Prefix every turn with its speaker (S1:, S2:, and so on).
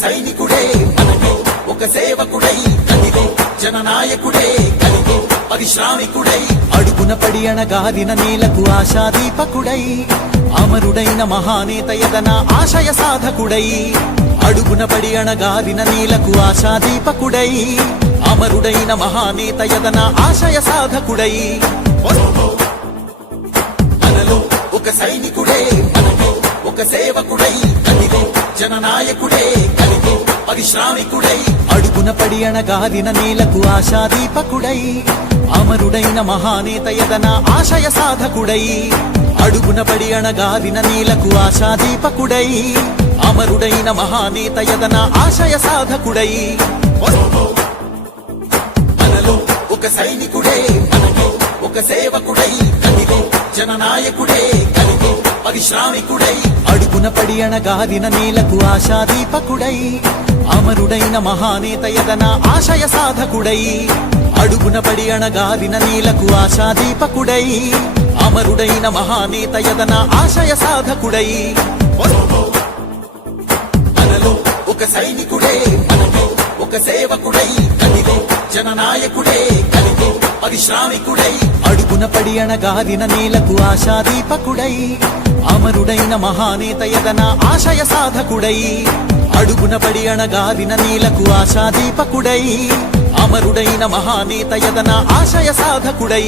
S1: సైనికుడే మనకు ఒక సేవకుడై కలిగో జననాయకుడే కలిగో పరిశ్రామికుడై
S2: అడుగున పడి అణగాదిన నేలకు ఆశాదీపకుడై అమరుడైన మహానేత ఎదన ఆశయ సాధకుడై అడుగున పడి అణగాదిన నేలకు ఆశాదీపకుడై అమరుడైన మహానేత ఎదన ఆశయ సాధకుడై.
S1: మనలో ఒక సైనికుడే మనలో ఒక సేవకుడై కదిగో జననాయకుడే శ్రామికుడై
S2: అడుగున పడి అణగాదిన నేలకు ఆశాదీపకుడై. అమరుడైన మహానేత యదన ఆశయ సాధకుడై. అడుగున పడి అణగాదిన నేలకు ఆశాదీపకుడై. అమరుడైన మహానేత యదన ఆశయ సాధకుడై.
S1: మనలో ఒక సైనికుడే మనలో ఒక సేవకుడై. కలిగో జననాయకుడే కలిగో పరిశ్రామికుడై
S2: అడుగున పడి అణగాదిన నేలకు ఆశాదీపకుడై. అమరుడైన మహానేత యదన ఆశయ సాధకుడై. అడుగున పడి అణగాదిన నేలకు ఆశాదీపకుడై. అమరుడైన మహానేత యదన ఆశయ సాధకుడై.
S1: మనలో ఒక సైనికుడే మనకు ఒక సేవకుడై కదిగో జననాయకుడే. పరిశ్రామికుడై
S2: అడుగున పడి అణగాదిన నేలకు ఆశాదీపకుడై అమరుడైన మహానేత ఎదన ఆశయ సాధకుడై అడుగున పడి అణగాదిన నేలకు ఆశాదీపకుడై అమరుడైన మహానేత ఎదన ఆశయ సాధకుడై.